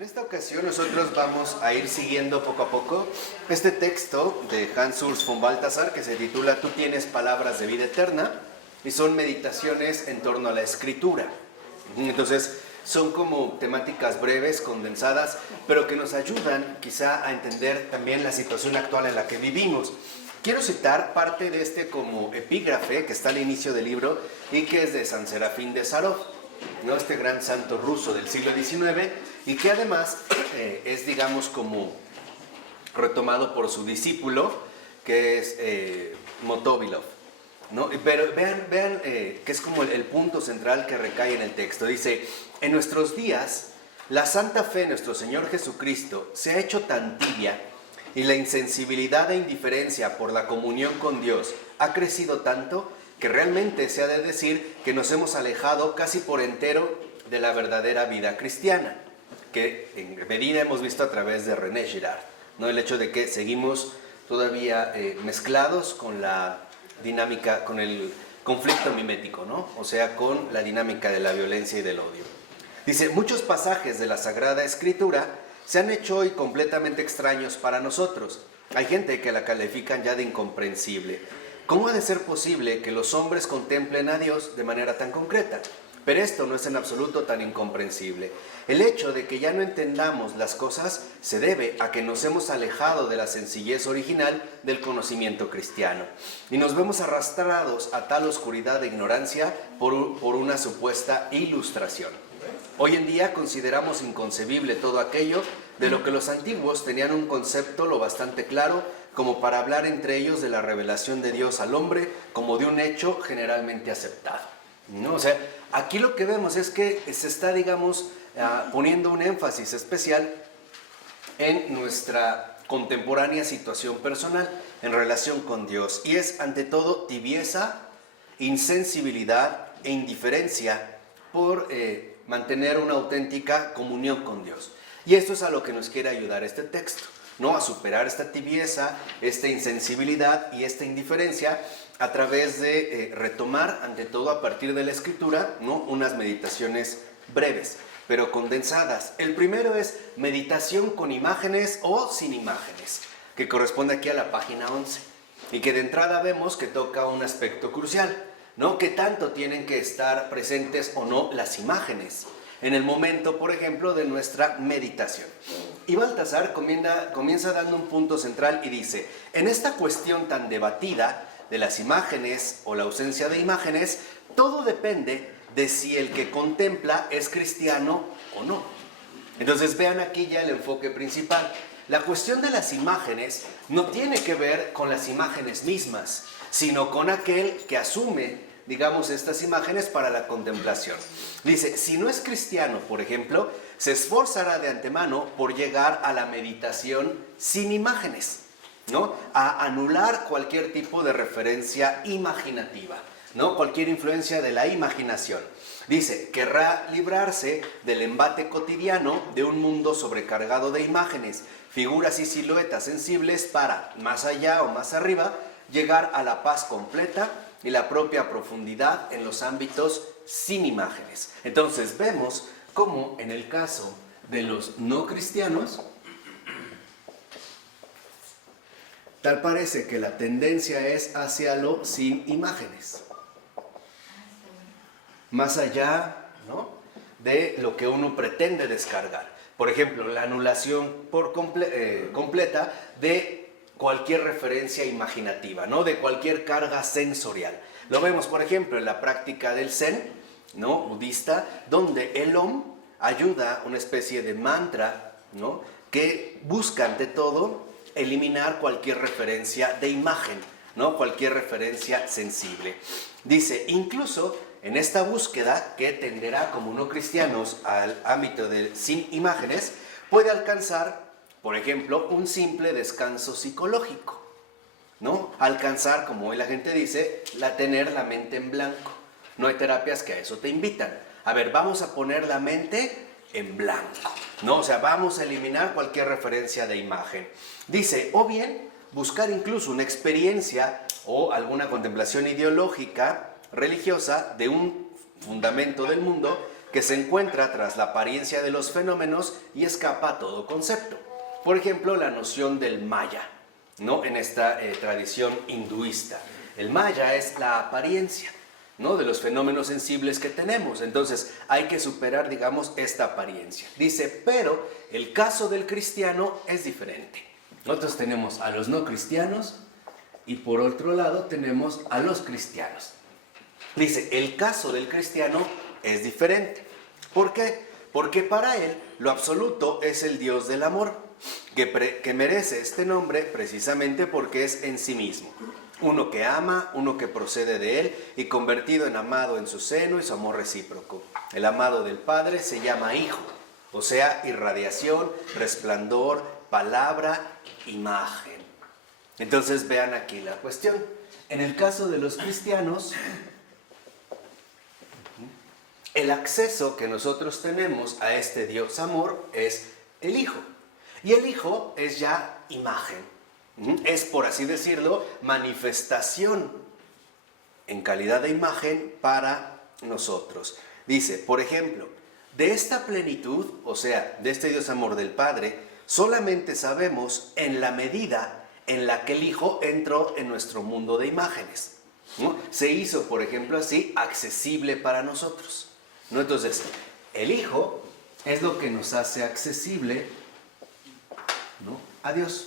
En esta ocasión nosotros vamos a ir siguiendo poco a poco este texto de Hans Urs von Balthasar que se titula Tú tienes palabras de vida eterna y son meditaciones en torno a la escritura. Entonces son como temáticas breves, condensadas, pero que nos ayudan quizá a entender también la situación actual en la que vivimos. Quiero citar parte de este como epígrafe que está al inicio del libro y que es de San Serafín de Sarov, ¿no? Este gran santo ruso del siglo XIX y que además es, digamos, como retomado por su discípulo, que es Motovilov, ¿no? Pero vean que es como el punto central que recae en el texto. Dice, en nuestros días, la santa fe de nuestro Señor Jesucristo se ha hecho tan tibia y la insensibilidad e indiferencia por la comunión con Dios ha crecido tanto que realmente se ha de decir que nos hemos alejado casi por entero de la verdadera vida cristiana, que en medida hemos visto a través de René Girard, ¿no? El hecho de que seguimos todavía mezclados con la dinámica, con el conflicto mimético, ¿no? O sea, con la dinámica de la violencia y del odio. Dice, muchos pasajes de la Sagrada Escritura se han hecho hoy completamente extraños para nosotros. Hay gente que la califican ya de incomprensible. ¿Cómo ha de ser posible que los hombres contemplen a Dios de manera tan concreta? Pero esto no es en absoluto tan incomprensible. El hecho de que ya no entendamos las cosas se debe a que nos hemos alejado de la sencillez original del conocimiento cristiano y nos vemos arrastrados a tal oscuridad de ignorancia por una supuesta ilustración. Hoy en día consideramos inconcebible todo aquello de lo que los antiguos tenían un concepto lo bastante claro como para hablar entre ellos de la revelación de Dios al hombre como de un hecho generalmente aceptado, ¿no? O sea, aquí lo que vemos es que se está, digamos, poniendo un énfasis especial en nuestra contemporánea situación personal en relación con Dios. Y es, ante todo, tibieza, insensibilidad e indiferencia por mantener una auténtica comunión con Dios. Y esto es a lo que nos quiere ayudar este texto, ¿no? A superar esta tibieza, esta insensibilidad y esta indiferencia a través de retomar, ante todo a partir de la Escritura, ¿no? Unas meditaciones breves, pero condensadas. El primero es meditación con imágenes o sin imágenes, que corresponde aquí a la página 11, y que de entrada vemos que toca un aspecto crucial, ¿no? ¿Qué tanto tienen que estar presentes o no las imágenes en el momento, por ejemplo, de nuestra meditación? Y Balthasar comienza dando un punto central y dice, en esta cuestión tan debatida de las imágenes o la ausencia de imágenes, todo depende de si el que contempla es cristiano o no. Entonces vean aquí ya el enfoque principal. La cuestión de las imágenes no tiene que ver con las imágenes mismas, sino con aquel que asume, digamos, estas imágenes para la contemplación. Dice, si no es cristiano, por ejemplo, se esforzará de antemano por llegar a la meditación sin imágenes, ¿no? A anular cualquier tipo de referencia imaginativa, ¿no? Cualquier influencia de la imaginación. Dice, querrá librarse del embate cotidiano de un mundo sobrecargado de imágenes, figuras y siluetas sensibles para, más allá o más arriba, llegar a la paz completa y la propia profundidad en los ámbitos sin imágenes. Entonces vemos cómo en el caso de los no cristianos, tal parece que la tendencia es hacia lo sin imágenes. Más allá, ¿no?, de lo que uno pretende descargar. Por ejemplo, la anulación completa de cualquier referencia imaginativa, ¿no?, de cualquier carga sensorial. Lo vemos, por ejemplo, en la práctica del Zen, ¿no?, budista, donde el Om ayuda, una especie de mantra, ¿no?, que busca ante todo eliminar cualquier referencia de imagen, ¿no?, cualquier referencia sensible. Dice, incluso en esta búsqueda que tenderá como no cristianos al ámbito de sin imágenes, puede alcanzar, por ejemplo, un simple descanso psicológico, ¿no? Alcanzar, como hoy la gente dice, tener la mente en blanco. No hay terapias que a eso te invitan. A ver, vamos a poner la mente en blanco, ¿no? O sea, vamos a eliminar cualquier referencia de imagen. Dice, o bien buscar incluso una experiencia o alguna contemplación ideológica, religiosa, de un fundamento del mundo que se encuentra tras la apariencia de los fenómenos y escapa a todo concepto. Por ejemplo, la noción del maya, ¿no? En esta tradición hinduista. El maya es la apariencia, ¿no? De los fenómenos sensibles que tenemos. Entonces hay que superar, digamos, esta apariencia. Dice, pero el caso del cristiano es diferente. Nosotros tenemos a los no cristianos y por otro lado tenemos a los cristianos. Dice, el caso del cristiano es diferente. ¿Por qué? Porque para él lo absoluto es el Dios del amor, que merece este nombre precisamente porque es en sí mismo. Uno que ama, uno que procede de él y convertido en amado en su seno y su amor recíproco. El amado del Padre se llama Hijo, o sea, irradiación, resplandor, palabra, imagen. Entonces vean aquí la cuestión. En el caso de los cristianos, el acceso que nosotros tenemos a este Dios amor es el Hijo. Y el Hijo es ya imagen. Es, por así decirlo, manifestación en calidad de imagen para nosotros. Dice, por ejemplo, de esta plenitud, o sea, de este Dios amor del Padre, solamente sabemos en la medida en la que el Hijo entró en nuestro mundo de imágenes, ¿no? Se hizo, por ejemplo, así, accesible para nosotros, ¿no? Entonces, el Hijo es lo que nos hace accesible, ¿no?, a Dios.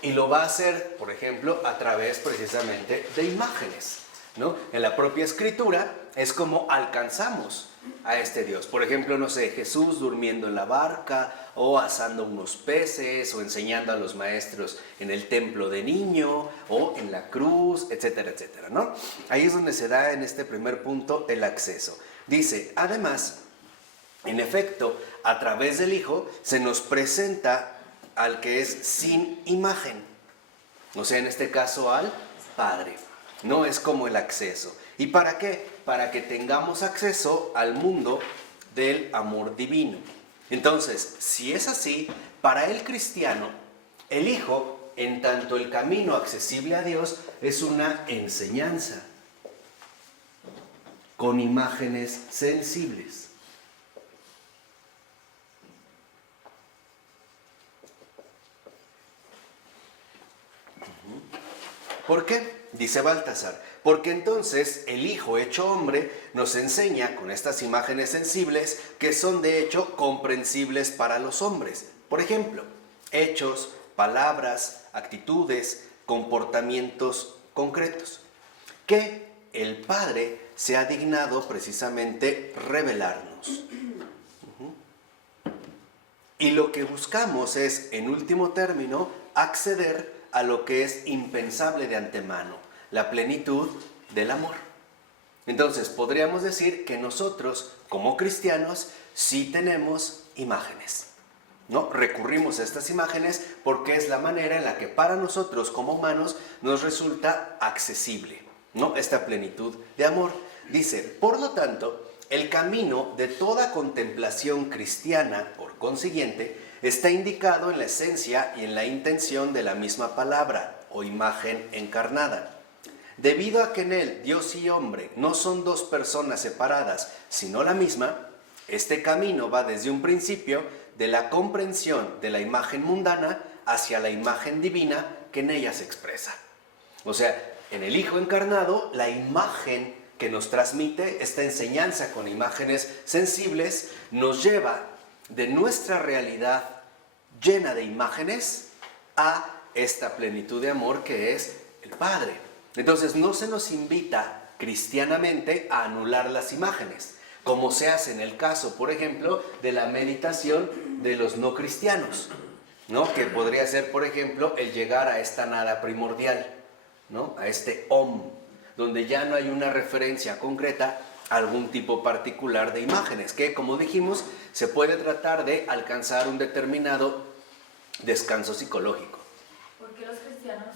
Y lo va a hacer, por ejemplo, a través precisamente de imágenes, ¿no? En la propia Escritura es como alcanzamos a este Dios. Por ejemplo, no sé, Jesús durmiendo en la barca, o asando unos peces, o enseñando a los maestros en el templo de niño, o en la cruz, etcétera, etcétera, ¿no? Ahí es donde se da en este primer punto el acceso. Dice, además, en efecto, a través del Hijo se nos presenta al que es sin imagen, o sea, en este caso al Padre. No es como el acceso. ¿Y para qué? Para que tengamos acceso al mundo del amor divino. Entonces, si es así, para el cristiano, el Hijo, en tanto el camino accesible a Dios, es una enseñanza con imágenes sensibles. ¿Por qué? Dice Baltasar, porque entonces el Hijo hecho hombre nos enseña con estas imágenes sensibles que son de hecho comprensibles para los hombres. Por ejemplo, hechos, palabras, actitudes, comportamientos concretos, que el Padre se ha dignado precisamente revelarnos. Y lo que buscamos es, en último término, acceder a lo que es impensable de antemano, la plenitud del amor. Entonces, podríamos decir que nosotros, como cristianos, sí tenemos imágenes, ¿no? Recurrimos a estas imágenes porque es la manera en la que para nosotros, como humanos, nos resulta accesible, ¿no?, esta plenitud de amor. Dice, por lo tanto, el camino de toda contemplación cristiana, por consiguiente, está indicado en la esencia y en la intención de la misma palabra o imagen encarnada. Debido a que en él Dios y hombre no son dos personas separadas, sino la misma, este camino va desde un principio de la comprensión de la imagen mundana hacia la imagen divina que en ella se expresa. O sea, en el Hijo encarnado, la imagen que nos transmite, esta enseñanza con imágenes sensibles, nos lleva de nuestra realidad llena de imágenes a esta plenitud de amor que es el Padre. Entonces no se nos invita cristianamente a anular las imágenes, como se hace en el caso, por ejemplo, de la meditación de los no cristianos, ¿no? Que podría ser, por ejemplo, el llegar a esta nada primordial, ¿no?, a este Om, donde ya no hay una referencia concreta a algún tipo particular de imágenes, que, como dijimos, se puede tratar de alcanzar un determinado descanso psicológico. Porque los cristianos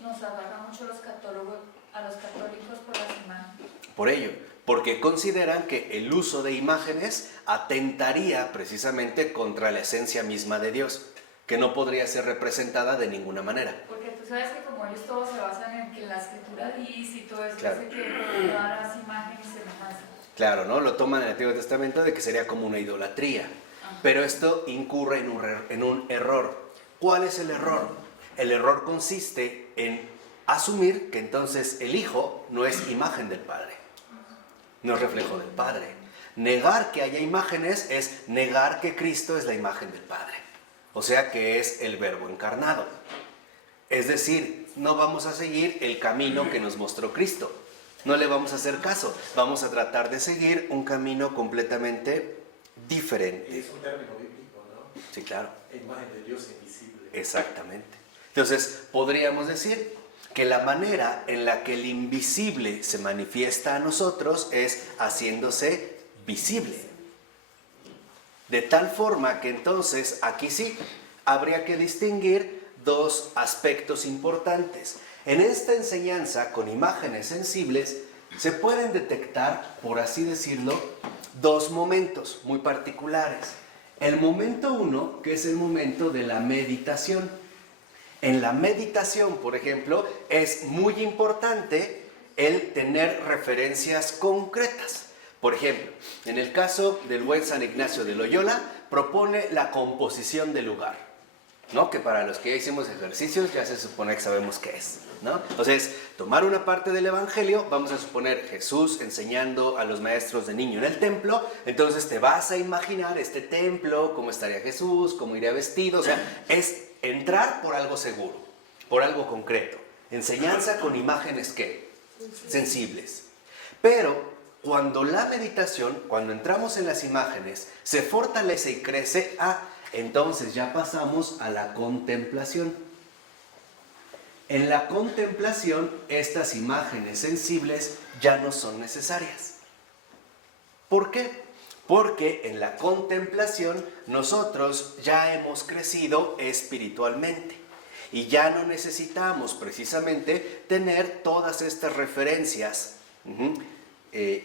nos agarran mucho a los católicos por las imágenes. Por ello, porque consideran que el uso de imágenes atentaría precisamente contra la esencia misma de Dios, que no podría ser representada de ninguna manera. Porque tú sabes que como ellos todos se basan en que la escritura dice y todo eso, Claro. dice que todas las imágenes y semejanzas. Claro, ¿no? Lo toman en el Antiguo Testamento de que sería como una idolatría. Pero esto incurre en un error. ¿Cuál es el error? El error consiste en asumir que entonces el Hijo no es imagen del Padre, no es reflejo del Padre. Negar que haya imágenes es negar que Cristo es la imagen del Padre. O sea que es el Verbo encarnado. Es decir, no vamos a seguir el camino que nos mostró Cristo. No le vamos a hacer caso. Vamos a tratar de seguir un camino completamente diferente. Es un término bíblico, ¿no? Sí, claro. Imagen de Dios invisible. Exactamente. Entonces, podríamos decir que la manera en la que el invisible se manifiesta a nosotros es haciéndose visible. De tal forma que entonces, aquí sí, habría que distinguir dos aspectos importantes. En esta enseñanza con imágenes sensibles se pueden detectar, por así decirlo, dos momentos muy particulares. El momento uno, que es el momento de la meditación. En la meditación, por ejemplo, es muy importante el tener referencias concretas. Por ejemplo, en el caso del buen San Ignacio de Loyola, propone la composición del lugar, ¿no? Que para los que ya hicimos ejercicios ya se supone que sabemos qué es, ¿no? Entonces, tomar una parte del Evangelio, vamos a suponer Jesús enseñando a los maestros de niño en el templo, entonces te vas a imaginar este templo, cómo estaría Jesús, cómo iría vestido, o sea, es entrar por algo seguro, por algo concreto. Enseñanza con imágenes, ¿qué? Sensibles. Pero cuando la meditación, cuando entramos en las imágenes, se fortalece y crece, entonces ya pasamos a la contemplación. En la contemplación, estas imágenes sensibles ya no son necesarias. ¿Por qué? Porque en la contemplación nosotros ya hemos crecido espiritualmente y ya no necesitamos precisamente tener todas estas referencias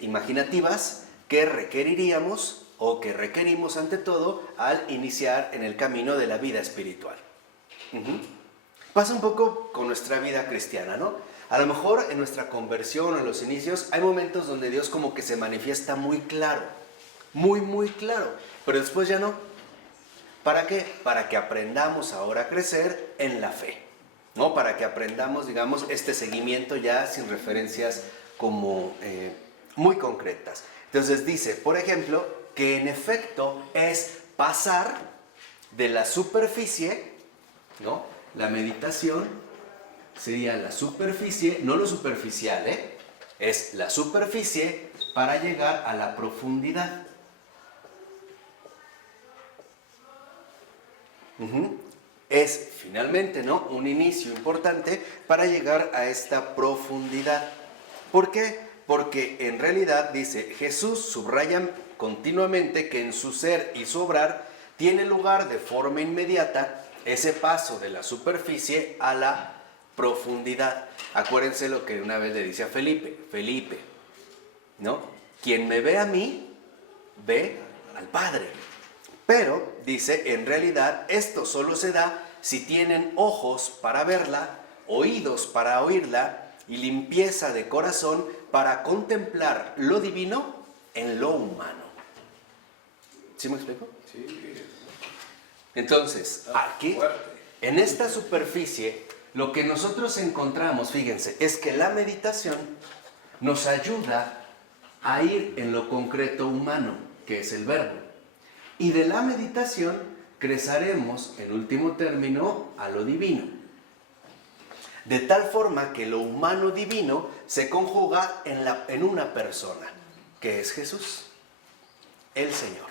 imaginativas que requeriríamos o que requerimos ante todo al iniciar en el camino de la vida espiritual. Pasa un poco con nuestra vida cristiana, ¿no? A lo mejor en nuestra conversión o en los inicios hay momentos donde Dios como que se manifiesta muy claro, muy claro, pero después ya no. ¿Para qué? Para que aprendamos ahora a crecer en la fe, ¿no? Para que aprendamos, digamos, este seguimiento ya sin referencias como muy concretas. Entonces dice, por ejemplo, que en efecto es pasar de la superficie, ¿no? La meditación sería la superficie, no lo superficial, es la superficie para llegar a la profundidad. Es finalmente, ¿no?, un inicio importante para llegar a esta profundidad. ¿Por qué? Porque en realidad, dice, Jesús subraya continuamente que en su ser y su obrar tiene lugar de forma inmediata ese paso de la superficie a la profundidad. Acuérdense lo que una vez le dice a Felipe, ¿no? Quien me ve a mí, ve al Padre. Pero, dice, en realidad esto solo se da si tienen ojos para verla, oídos para oírla y limpieza de corazón para contemplar lo divino en lo humano. ¿Sí me explico? Sí. Entonces, aquí, Fuerte. en esta superficie, lo que nosotros encontramos, fíjense, es que la meditación nos ayuda a ir en lo concreto humano, que es el verbo. Y de la meditación creceremos, en último término, a lo divino. De tal forma que lo humano divino se conjuga en una persona, que es Jesús, el Señor.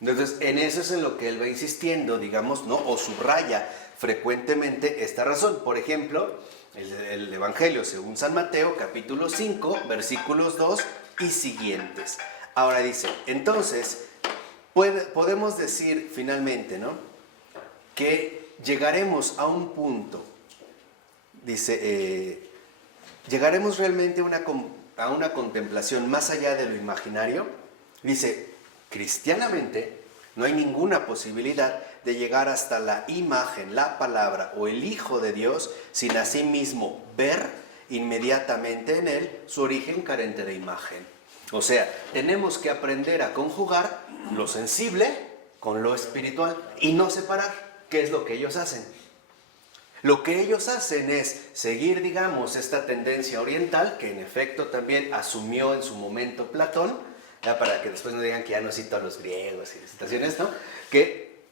Entonces, en eso es en lo que él va insistiendo, digamos, ¿no? O subraya frecuentemente esta razón. Por ejemplo, el Evangelio según San Mateo, capítulo 5, versículos 2 y siguientes. Ahora dice, entonces, podemos decir finalmente, ¿no?, que llegaremos a un punto, dice, llegaremos realmente a una contemplación más allá de lo imaginario. Dice, cristianamente, No hay ninguna posibilidad de llegar hasta la imagen, la palabra o el Hijo de Dios sin asimismo ver inmediatamente en él su origen carente de imagen. O sea, tenemos que aprender a conjugar lo sensible con lo espiritual y no separar, que es lo que ellos hacen. Lo que ellos hacen es seguir, digamos, esta tendencia oriental, que en efecto también asumió en su momento Platón, ya para que después no digan que ya no cito a los griegos y citaciones, ¿no? Que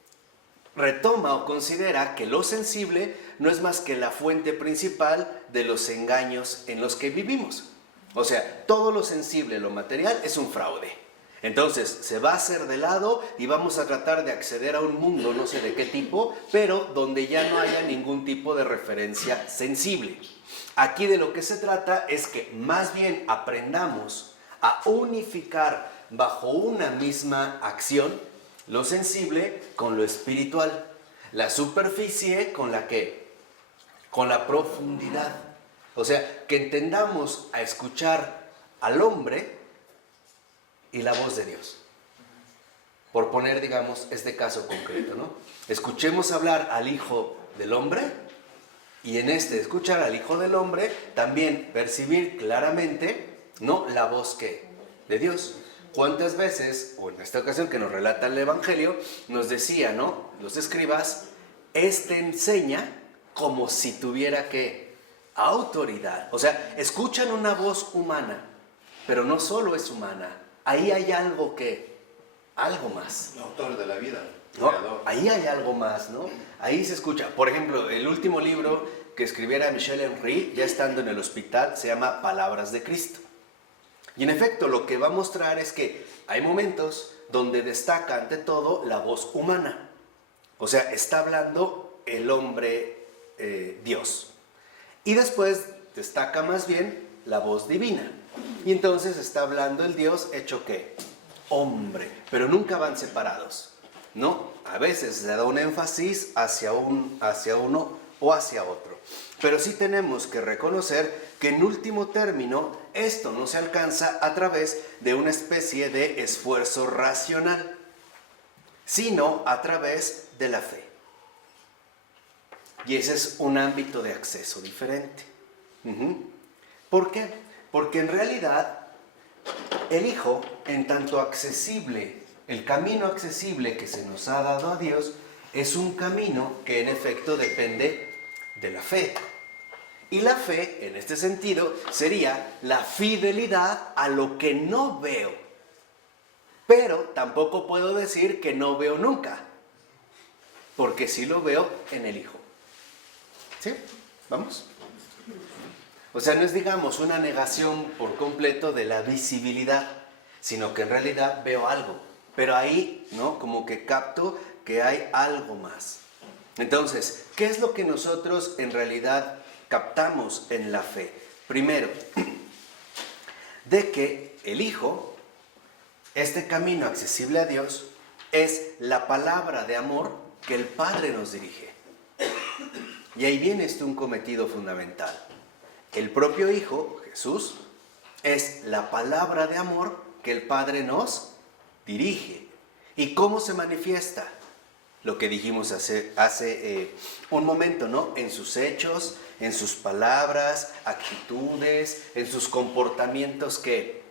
retoma o considera que lo sensible no es más que la fuente principal de los engaños en los que vivimos. O sea, todo lo sensible, lo material, es un fraude. Entonces, se va a hacer de lado y vamos a tratar de acceder a un mundo, no sé de qué tipo, pero donde ya no haya ningún tipo de referencia sensible. Aquí de lo que se trata es que más bien aprendamos a unificar bajo una misma acción lo sensible con lo espiritual, la superficie con la ¿qué? Con la profundidad. O sea, que entendamos a escuchar al hombre y la voz de Dios. Por poner, digamos, este caso concreto, ¿no? Escuchemos hablar al Hijo del Hombre y en este escuchar al Hijo del Hombre también percibir claramente, ¿no?, la voz ¿qué? De Dios. ¿Cuántas veces, o en esta ocasión que nos relata el Evangelio, nos decía, ¿no?, los escribas, este enseña como si tuviera ¿qué? Autoridad. O sea, escuchan una voz humana, pero no solo es humana. Ahí hay algo que, algo más. El autor de la vida, ¿No? creador. Ahí hay algo más, ¿no? Ahí se escucha. Por ejemplo, el último libro que escribiera Michel Henry, ya estando en el hospital, se llama Palabras de Cristo. Y en efecto, lo que va a mostrar es que hay momentos donde destaca ante todo la voz humana. O sea, está hablando el hombre Dios. Y después destaca más bien la voz divina. Y entonces está hablando el Dios hecho ¿qué? Hombre. Pero nunca van separados, ¿no? A veces se da un énfasis hacia uno o hacia otro. Pero sí tenemos que reconocer que en último término esto no se alcanza a través de una especie de esfuerzo racional, sino a través de la fe. Y ese es un ámbito de acceso diferente. ¿Por qué? Porque en realidad el Hijo, en tanto accesible, el camino accesible que se nos ha dado a Dios, es un camino que en efecto depende de la fe. Y la fe, en este sentido, sería la fidelidad a lo que no veo. Pero tampoco puedo decir que no veo nunca, porque sí lo veo en el Hijo. ¿Sí? ¿Vamos? O sea, no es, digamos, una negación por completo de la visibilidad, sino que en realidad veo algo. Pero ahí, ¿no?, como que capto que hay algo más. Entonces, ¿qué es lo que nosotros en realidad captamos en la fe? Primero, de que el Hijo, este camino accesible a Dios, es la palabra de amor que el Padre nos dirige. Y ahí viene un cometido fundamental. El propio Hijo, Jesús, es la palabra de amor que el Padre nos dirige. ¿Y cómo se manifiesta? Lo que dijimos hace un momento, ¿no? En sus hechos, en sus palabras, actitudes, en sus comportamientos ¿qué?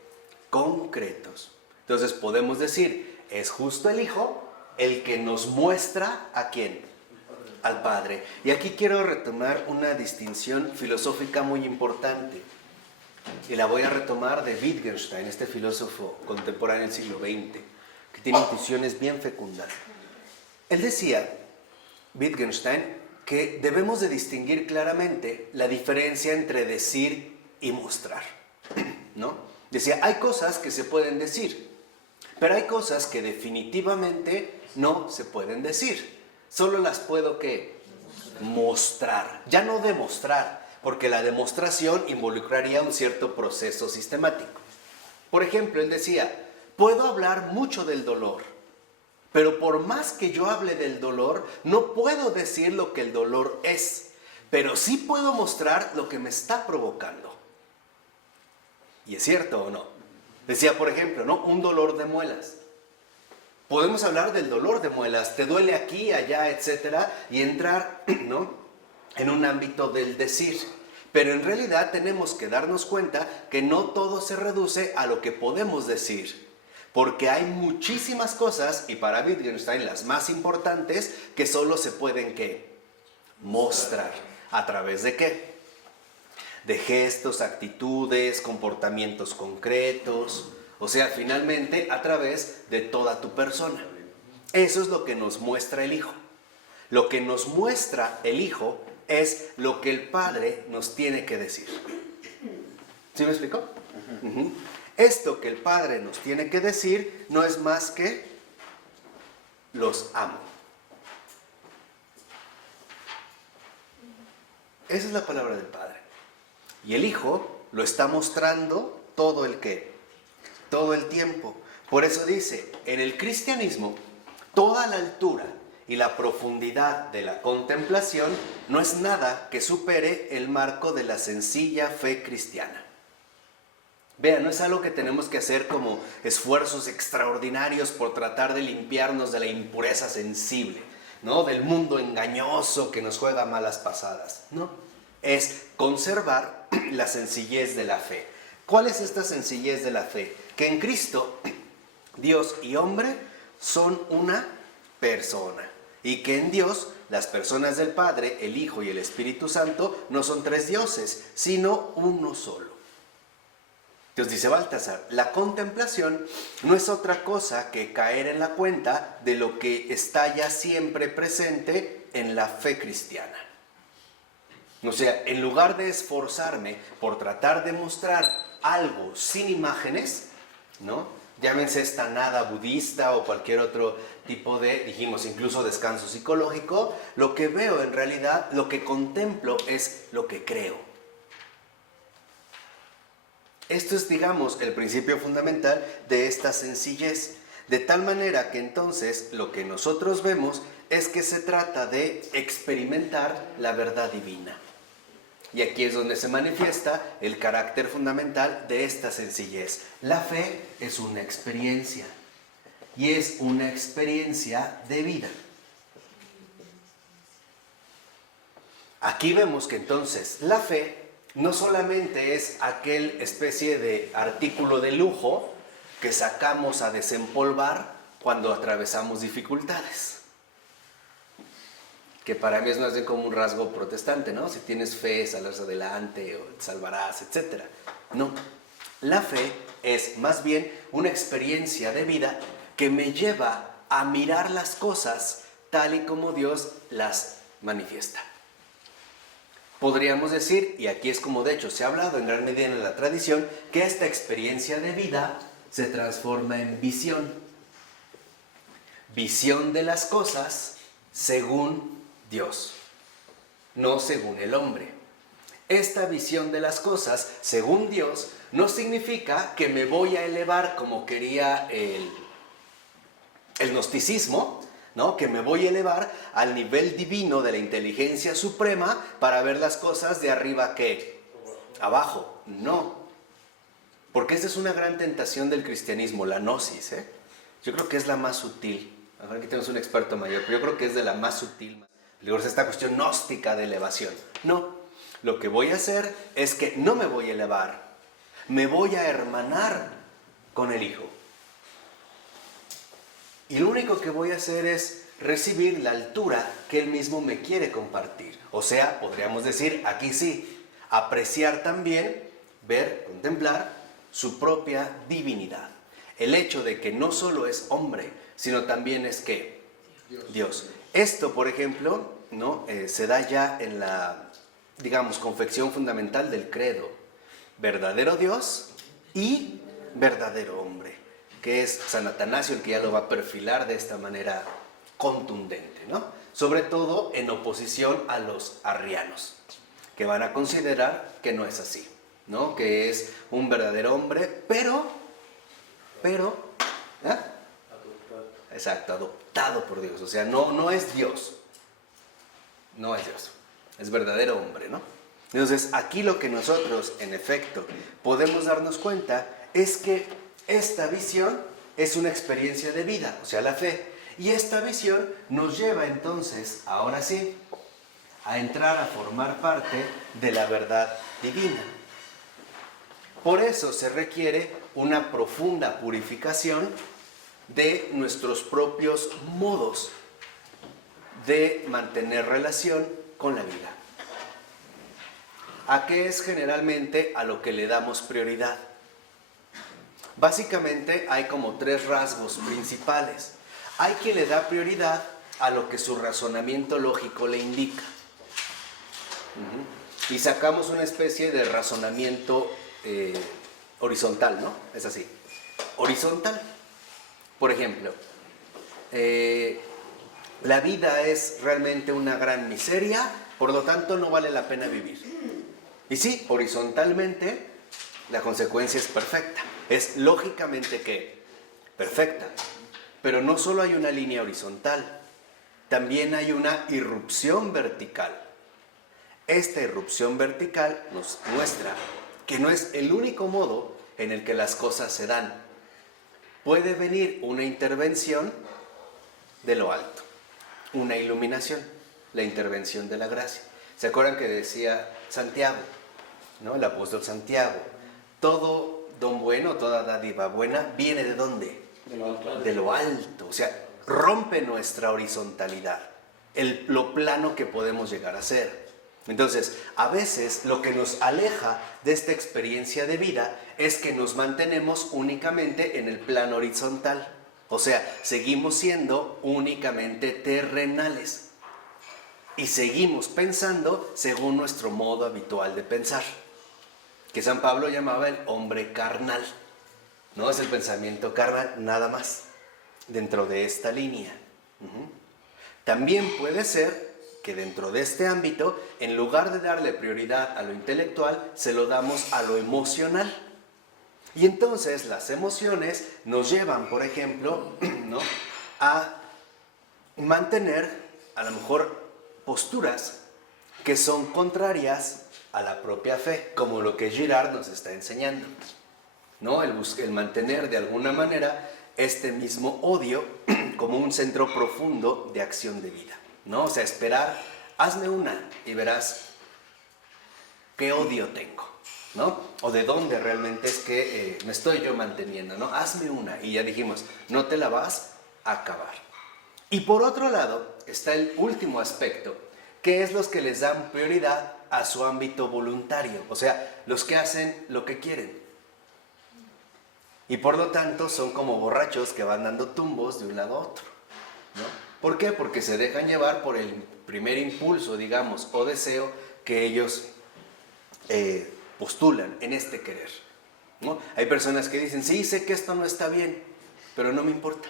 Concretos. Entonces podemos decir, es justo el Hijo el que nos muestra ¿a quién? Al Padre. Y aquí quiero retomar una distinción filosófica muy importante. Y la voy a retomar de Wittgenstein, este filósofo contemporáneo del siglo XX, que tiene intuiciones bien fecundas. Él decía, Wittgenstein, que debemos de distinguir claramente la diferencia entre decir y mostrar, ¿no? Decía, hay cosas que se pueden decir, pero hay cosas que definitivamente no se pueden decir. Solo las puedo ¿qué? Mostrar, ya no demostrar, porque la demostración involucraría un cierto proceso sistemático. Por ejemplo, él decía, puedo hablar mucho del dolor, pero por más que yo hable del dolor, no puedo decir lo que el dolor es, pero sí puedo mostrar lo que me está provocando. ¿Y es cierto o no? Decía, por ejemplo, ¿no?, un dolor de muelas. Podemos hablar del dolor de muelas, te duele aquí, allá, etcétera, y entrar, ¿no?, en un ámbito del decir. Pero en realidad tenemos que darnos cuenta que no todo se reduce a lo que podemos decir. Porque hay muchísimas cosas, y para Wittgenstein las más importantes, que solo se pueden, ¿qué?, mostrar. ¿A través de qué? De gestos, actitudes, comportamientos concretos. O sea, finalmente a través de toda tu persona. Eso es lo que nos muestra el Hijo. Lo que nos muestra el Hijo es lo que el Padre nos tiene que decir. ¿Sí me explico? Uh-huh. Esto que el Padre nos tiene que decir no es más que los amo. Esa es la palabra del Padre. Y el Hijo lo está mostrando todo el ¿qué? Todo el tiempo. Por eso dice, en el cristianismo, toda la altura y la profundidad de la contemplación no es nada que supere el marco de la sencilla fe cristiana. Vean, no es algo que tenemos que hacer como esfuerzos extraordinarios por tratar de limpiarnos de la impureza sensible, ¿no?, del mundo engañoso que nos juega malas pasadas. No, es conservar la sencillez de la fe. ¿Cuál es esta sencillez de la fe? Que en Cristo, Dios y hombre son una persona. Y que en Dios, las personas del Padre, el Hijo y el Espíritu Santo no son tres dioses, sino uno solo. Entonces dice Baltasar, la contemplación no es otra cosa que caer en la cuenta de lo que está ya siempre presente en la fe cristiana. O sea, en lugar de esforzarme por tratar de mostrar algo sin imágenes, ¿no?, llámense esta nada budista o cualquier otro tipo de, dijimos, incluso descanso psicológico, lo que veo en realidad, lo que contemplo es lo que creo. Esto es, digamos, el principio fundamental de esta sencillez, de tal manera que entonces lo que nosotros vemos es que se trata de experimentar la verdad divina. Y aquí es donde se manifiesta el carácter fundamental de esta sencillez. La fe es una experiencia, y es una experiencia de vida. Aquí vemos que entonces la fe no solamente es aquel especie de artículo de lujo que sacamos a desempolvar cuando atravesamos dificultades. Que para mí es más bien como un rasgo protestante, ¿no? Si tienes fe, saldrás adelante, o te salvarás, etc. No, la fe es más bien una experiencia de vida que me lleva a mirar las cosas tal y como Dios las manifiesta. Podríamos decir, y aquí es como de hecho se ha hablado en gran medida en la tradición, que esta experiencia de vida se transforma en visión. Visión de las cosas según Dios, no según el hombre. Esta visión de las cosas según Dios no significa que me voy a elevar como quería el gnosticismo, ¿no?, que me voy a elevar al nivel divino de la inteligencia suprema para ver las cosas de arriba que abajo. No, porque esta es una gran tentación del cristianismo, la gnosis, ¿eh? Yo creo que es la más sutil. Ahora aquí tenemos un experto mayor, pero yo creo que es de la más sutil. Esta cuestión gnóstica de elevación. No, lo que voy a hacer es que no me voy a elevar, me voy a hermanar con el Hijo. Y lo único que voy a hacer es recibir la altura que Él mismo me quiere compartir. O sea, podríamos decir, aquí sí, apreciar también, ver, contemplar su propia divinidad. El hecho de que no solo es hombre, sino también es ¿qué? Dios. Esto, por ejemplo, ¿no?, se da ya en la, digamos, confección fundamental del credo. Verdadero Dios y verdadero hombre, que es San Atanasio el que ya lo va a perfilar de esta manera contundente, ¿no? Sobre todo en oposición a los arrianos, que van a considerar que no es así, ¿no?, que es un verdadero hombre, pero, ¿eh? Exacto, adoptado por Dios. O sea, no es Dios. No es Dios. Es verdadero hombre, ¿no? Entonces, aquí lo que nosotros, en efecto, podemos darnos cuenta es que esta visión es una experiencia de vida, o sea, la fe. Y esta visión nos lleva entonces, ahora sí, a entrar a formar parte de la verdad divina. Por eso se requiere una profunda purificación de nuestros propios modos de mantener relación con la vida. ¿A qué es generalmente a lo que le damos prioridad? Básicamente hay como 3 rasgos principales. Hay quien le da prioridad a lo que su razonamiento lógico le indica. Y sacamos una especie de razonamiento horizontal, ¿no? Es así. Horizontal. Por ejemplo, la vida es realmente una gran miseria, por lo tanto no vale la pena vivir. Y sí, horizontalmente la consecuencia es perfecta. Es lógicamente ¿qué? Perfecta. Pero no solo hay una línea horizontal, también hay una irrupción vertical. Esta irrupción vertical nos muestra que no es el único modo en el que las cosas se dan. Puede venir una intervención de lo alto, una iluminación, la intervención de la gracia. ¿Se acuerdan que decía Santiago, ¿no? El apóstol Santiago? Todo don bueno, toda dádiva buena, ¿viene de dónde? De lo alto. O sea, rompe nuestra horizontalidad, lo plano que podemos llegar a ser. Entonces, a veces lo que nos aleja de esta experiencia de vida es que nos mantenemos únicamente en el plano horizontal. O sea, seguimos siendo únicamente terrenales y seguimos pensando según nuestro modo habitual de pensar, que San Pablo llamaba el hombre carnal. No es el pensamiento carnal, nada más, dentro de esta línea. También puede ser que dentro de este ámbito, en lugar de darle prioridad a lo intelectual, se lo damos a lo emocional. Y entonces las emociones nos llevan, por ejemplo, ¿no?, a mantener a lo mejor posturas que son contrarias a la propia fe, como lo que Girard nos está enseñando, ¿no? El mantener de alguna manera este mismo odio como un centro profundo de acción de vida, ¿no? O sea, esperar, hazme una y verás qué odio tengo, ¿no? O de dónde realmente es que me estoy yo manteniendo, ¿no? Hazme una y ya dijimos, no te la vas a acabar. Y por otro lado está el último aspecto, que es los que les dan prioridad a su ámbito voluntario, o sea, los que hacen lo que quieren. Y por lo tanto son como borrachos que van dando tumbos de un lado a otro, ¿no? ¿Por qué? Porque se dejan llevar por el primer impulso, digamos, o deseo que ellos postulan en este querer, ¿no? Hay personas que dicen, sí, sé que esto no está bien, pero no me importa,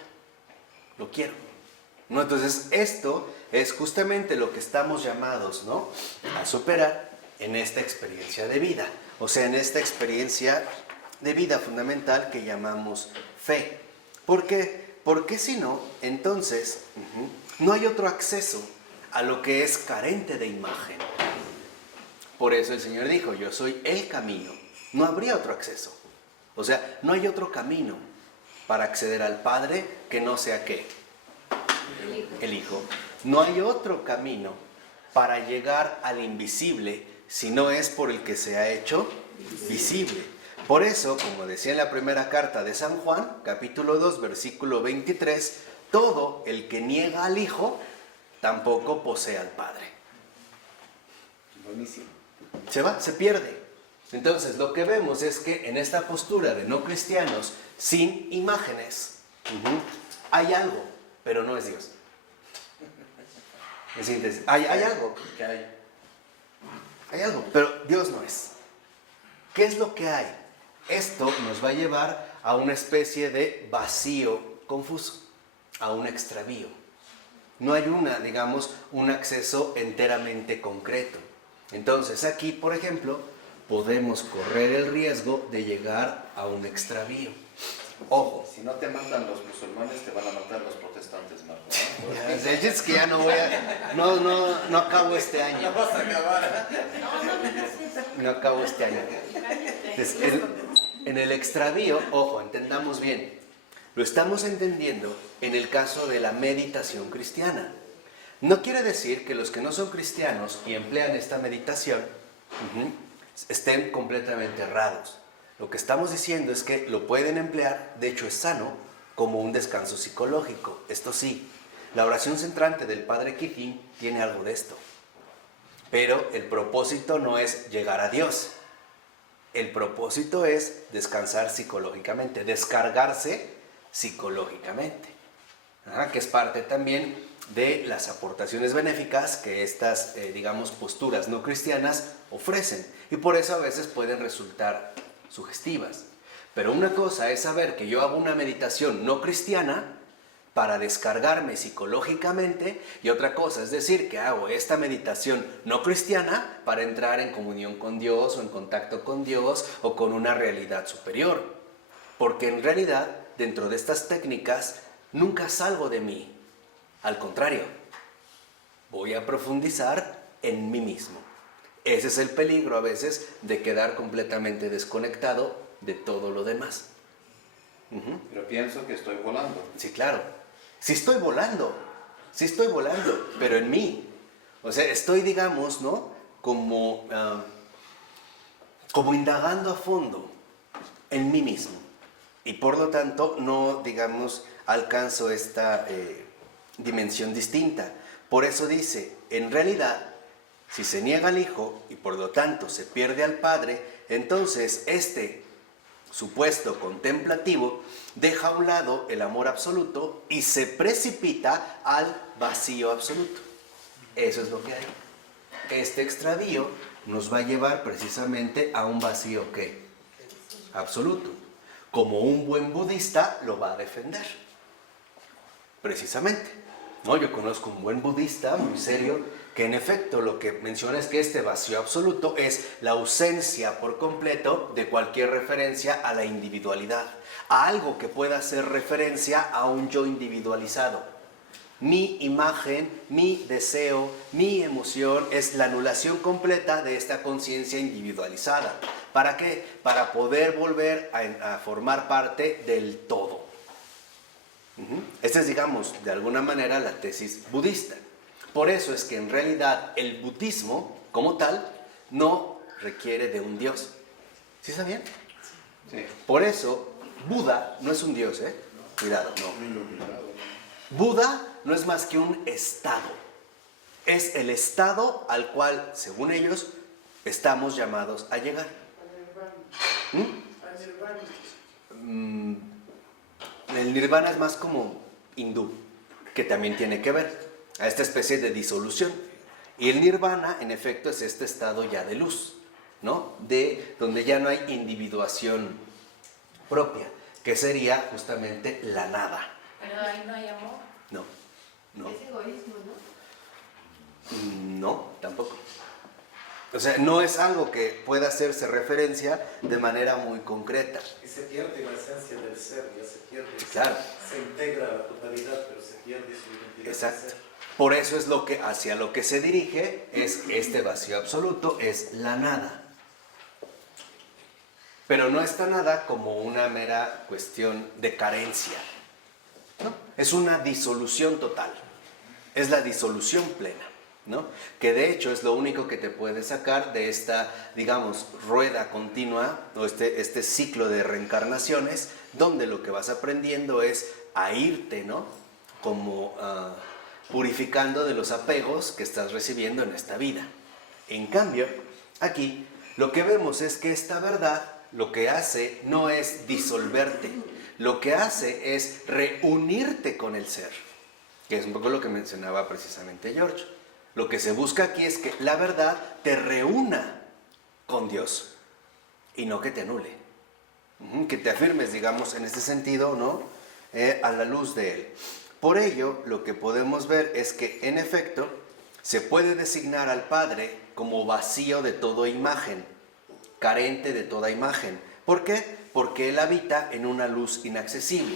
lo quiero, ¿no? Entonces esto es justamente lo que estamos llamados, ¿no?, a superar en esta experiencia de vida, o sea, en esta experiencia de vida fundamental que llamamos fe. ¿Por qué? Porque si no, entonces no hay otro acceso a lo que es carente de imagen. Por eso el Señor dijo, yo soy el camino. No habría otro acceso. O sea, no hay otro camino para acceder al Padre que no sea ¿qué? El Hijo. No hay otro camino para llegar al invisible si no es por el que se ha hecho visible. Por eso, como decía en la primera carta de San Juan, capítulo 2, versículo 23, todo el que niega al Hijo tampoco posee al Padre. Buenísimo. Se va, se pierde. Entonces, lo que vemos es que en esta postura de no cristianos, sin imágenes, hay algo, pero no es Dios. En síntesis, hay algo. ¿Qué hay? Hay algo, pero Dios no es. ¿Qué es lo que hay? Esto nos va a llevar a una especie de vacío confuso, a un extravío. No hay un acceso enteramente concreto. Entonces aquí, por ejemplo, podemos correr el riesgo de llegar a un extravío. Ojo. Si no te matan los musulmanes, te van a matar los protestantes, Marco. Es que ya no voy a... No acabo este año. No vas a acabar. No acabo este año. Entonces, en el extravío, ojo, entendamos bien, Lo estamos entendiendo en el caso de la meditación cristiana. No quiere decir que los que no son cristianos y emplean esta meditación estén completamente errados. Lo que estamos diciendo es que lo pueden emplear, de hecho es sano, como un descanso psicológico. Esto sí, la oración centrante del Padre Keating tiene algo de esto. Pero el propósito no es llegar a Dios. El propósito es descansar psicológicamente, descargarse psicológicamente. Que es parte también de las aportaciones benéficas que estas, posturas no cristianas ofrecen. Y por eso a veces pueden resultar sugestivas. Pero una cosa es saber que yo hago una meditación no cristiana para descargarme psicológicamente, y otra cosa es decir que hago esta meditación no cristiana para entrar en comunión con Dios o en contacto con Dios o con una realidad superior. Porque en realidad, dentro de estas técnicas, nunca salgo de mí. Al contrario, voy a profundizar en mí mismo. Ese es el peligro a veces de quedar completamente desconectado de todo lo demás. Pero pienso que estoy volando. Sí, claro. Sí estoy volando, pero en mí. O sea, estoy, digamos, ¿no? Como indagando a fondo en mí mismo. Y por lo tanto, no, digamos, alcanzo esta dimensión distinta. Por eso dice, en realidad, si se niega al Hijo y por lo tanto se pierde al Padre, entonces este supuesto contemplativo deja a un lado el amor absoluto y se precipita al vacío absoluto. Eso es lo que hay. Este extravío nos va a llevar precisamente a un vacío ¿qué? Absoluto. Como un buen budista lo va a defender. Precisamente. ¿No? Yo conozco un buen budista muy serio que en efecto lo que menciona es que este vacío absoluto es la ausencia por completo de cualquier referencia a la individualidad, a algo que pueda hacer referencia a un yo individualizado. Mi imagen, mi deseo, mi emoción es la anulación completa de esta conciencia individualizada. ¿Para qué? Para poder volver a formar parte del todo. Esta es, digamos, de alguna manera la tesis budista. Por eso es que en realidad el budismo, como tal, no requiere de un dios. ¿Sí sabían? Sí. Por eso, Buda no es un dios, ¿eh? Cuidado, no. Buda no es más que un estado. Es el estado al cual, según ellos, estamos llamados a llegar. El nirvana es más como hindú, que también tiene que ver a esta especie de disolución. Y el nirvana, en efecto, es este estado ya de luz, ¿no? De donde ya no hay individuación propia, que sería justamente la nada. Pero ahí no hay amor. No. Es egoísmo, ¿no? No, tampoco. O sea, no es algo que pueda hacerse referencia de manera muy concreta. Y se pierde la esencia del ser, ya se pierde. Sí, claro. Se integra a la totalidad, pero se pierde su identidad. Exacto. de ser. Por eso es lo que hacia lo que se dirige es este vacío absoluto, es la nada. Pero no esta nada como una mera cuestión de carencia. ¿No? Es una disolución total. Es la disolución plena, ¿no? Que de hecho es lo único que te puede sacar de esta, digamos, rueda continua o este ciclo de reencarnaciones, donde lo que vas aprendiendo es a irte, ¿no? Como purificando de los apegos que estás recibiendo en esta vida. En cambio, aquí lo que vemos es que esta verdad lo que hace no es disolverte, lo que hace es reunirte con el ser, que es un poco lo que mencionaba precisamente George. Lo que se busca aquí es que la verdad te reúna con Dios y no que te anule, que te afirmes, digamos, en este sentido, ¿no? A la luz de Él. Por ello, lo que podemos ver es que, en efecto, se puede designar al Padre como vacío de toda imagen, carente de toda imagen. ¿Por qué? Porque Él habita en una luz inaccesible.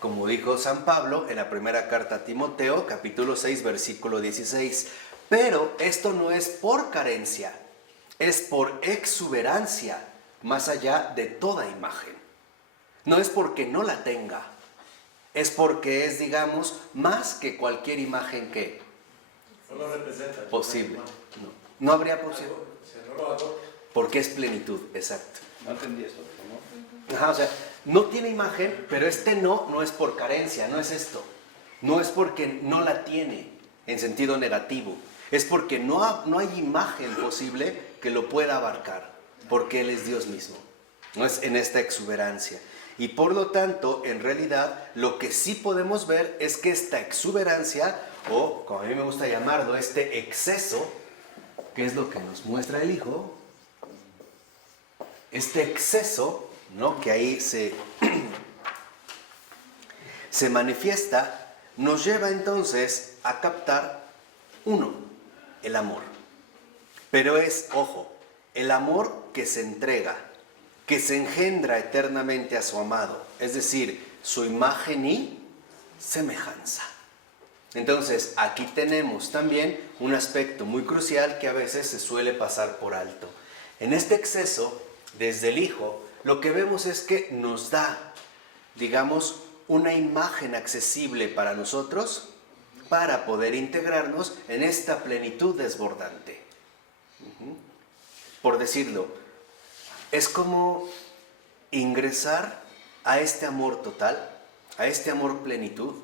Como dijo San Pablo en la primera carta a Timoteo, capítulo 6, versículo 16. Pero esto no es por carencia, es por exuberancia, más allá de toda imagen. No es porque no la tenga, es porque es, digamos, más que cualquier imagen que No lo representa. posible. No habría posible. O sea, no lo hago. Porque es plenitud, exacto. No entendí esto, ¿cómo? Ajá, o sea, no tiene imagen, pero este no es por carencia, no es esto. No es porque no la tiene en sentido negativo. Es porque no hay imagen posible que lo pueda abarcar, porque Él es Dios mismo. No es en esta exuberancia. Y por lo tanto, en realidad, lo que sí podemos ver es que esta exuberancia, o como a mí me gusta llamarlo, este exceso, que es lo que nos muestra el Hijo, este exceso, ¿no?, que ahí se manifiesta, nos lleva entonces a captar, uno, el amor. Pero es, ojo, el amor que se entrega, que se engendra eternamente a su amado, es decir, su imagen y semejanza. Entonces, aquí tenemos también un aspecto muy crucial que a veces se suele pasar por alto. En este exceso, desde el Hijo, lo que vemos es que nos da, digamos, una imagen accesible para nosotros para poder integrarnos en esta plenitud desbordante. Por decirlo, es como ingresar a este amor total, a este amor plenitud,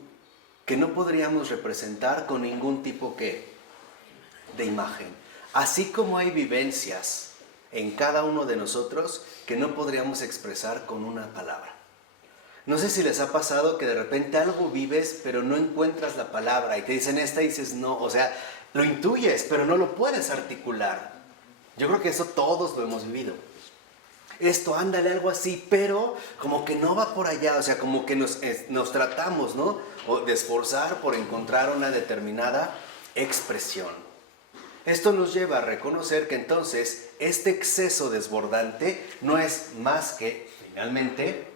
que no podríamos representar con ningún tipo de imagen. Así como hay vivencias en cada uno de nosotros que no podríamos expresar con una palabra. No sé si les ha pasado que de repente algo vives, pero no encuentras la palabra y te dicen esta y dices no, o sea, lo intuyes, pero no lo puedes articular. Yo creo que eso todos lo hemos vivido. Esto, ándale, algo así, pero como que no va por allá, o sea, como que nos tratamos, ¿no?, o de esforzar por encontrar una determinada expresión. Esto nos lleva a reconocer que entonces este exceso desbordante no es más que, finalmente,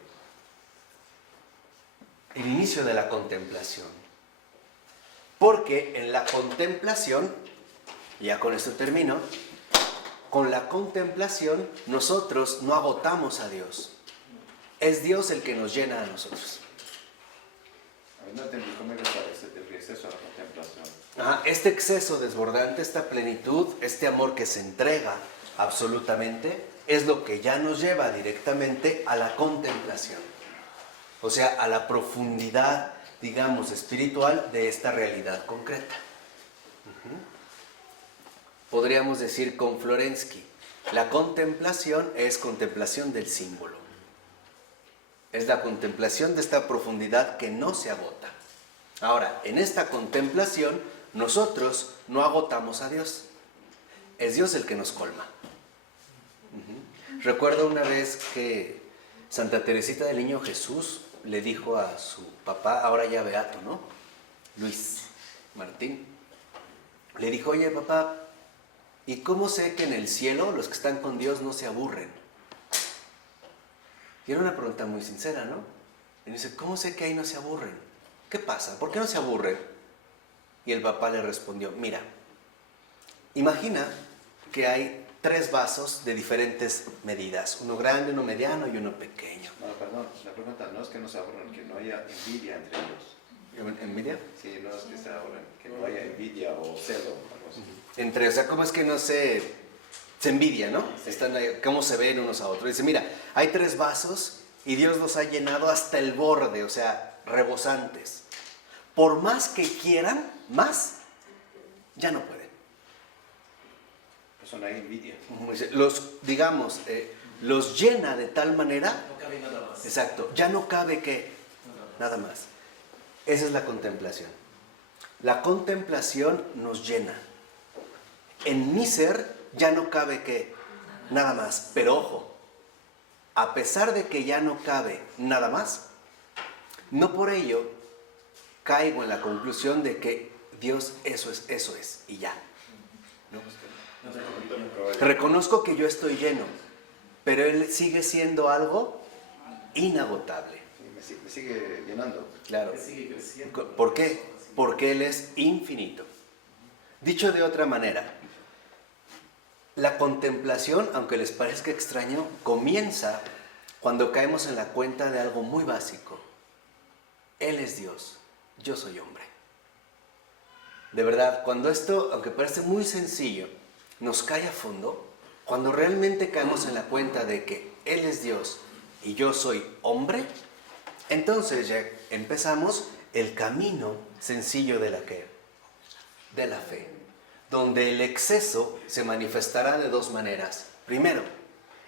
el inicio de la contemplación. Porque en la contemplación, ya con esto termino, con la contemplación nosotros no agotamos a Dios. Es Dios el que nos llena a nosotros. A ver, no entendí cómo era el exceso a la contemplación. Este exceso desbordante, esta plenitud, este amor que se entrega absolutamente, es lo que ya nos lleva directamente a la contemplación. O sea, a la profundidad, digamos, espiritual de esta realidad concreta. Podríamos decir con Florensky, la contemplación es contemplación del símbolo. Es la contemplación de esta profundidad que no se agota. Ahora, en esta contemplación, nosotros no agotamos a Dios. Es Dios el que nos colma. Recuerdo una vez que Santa Teresita del Niño Jesús le dijo a su papá, ahora ya beato, ¿no?, Luis Martín, le dijo, oye papá, ¿y cómo sé que en el cielo los que están con Dios no se aburren? Y era una pregunta muy sincera, ¿no? Y dice, ¿cómo sé que ahí no se aburren? ¿Qué pasa? ¿Por qué no se aburren? Y el papá le respondió, mira, imagina que hay 3 vasos de diferentes medidas, uno grande, uno mediano y uno pequeño. No, perdón, la pregunta no es que no se aburran, que no haya envidia entre ellos. ¿Envidia? Sí, no es que se aburran, que no haya envidia o celo o algo así. O sea, ¿cómo es que no se envidia, no? Sí. Están ahí, ¿cómo se ven unos a otros? Dice, mira, hay 3 vasos y Dios los ha llenado hasta el borde, o sea, rebosantes. Por más que quieran, más, ya no pueden. Pues no hay envidia. Los llena de tal manera, No cabe nada más. exacto, ya no cabe que nada más. Esa es la contemplación. La contemplación nos llena. En mi ser ya no cabe que nada más, pero ojo, a pesar de que ya no cabe nada más, no por ello caigo en la conclusión de que Dios eso es, y ya. ¿No? Reconozco que yo estoy lleno, pero Él sigue siendo algo inagotable. Me sigue llenando. Claro. Que sigue creciendo. ¿Por qué? Porque Él es infinito. Dicho de otra manera, la contemplación, aunque les parezca extraño, comienza cuando caemos en la cuenta de algo muy básico. Él es Dios, yo soy hombre. De verdad, cuando esto, aunque parece muy sencillo, nos cae a fondo, cuando realmente caemos en la cuenta de que Él es Dios y yo soy hombre, entonces ya empezamos el camino sencillo de la fe, donde el exceso se manifestará de dos maneras. Primero,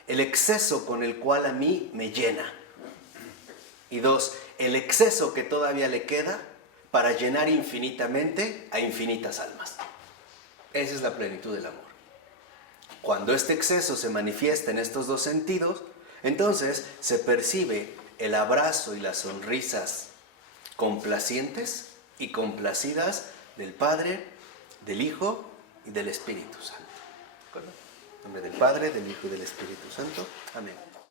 el exceso con el cual a mí me llena. Y dos, el exceso que todavía le queda para llenar infinitamente a infinitas almas. Esa es la plenitud del amor. Cuando este exceso se manifiesta en estos dos sentidos, entonces se percibe el abrazo y las sonrisas complacientes y complacidas del Padre, del Hijo y del Espíritu Santo. ¿De acuerdo? En nombre del Padre, del Hijo y del Espíritu Santo. Amén.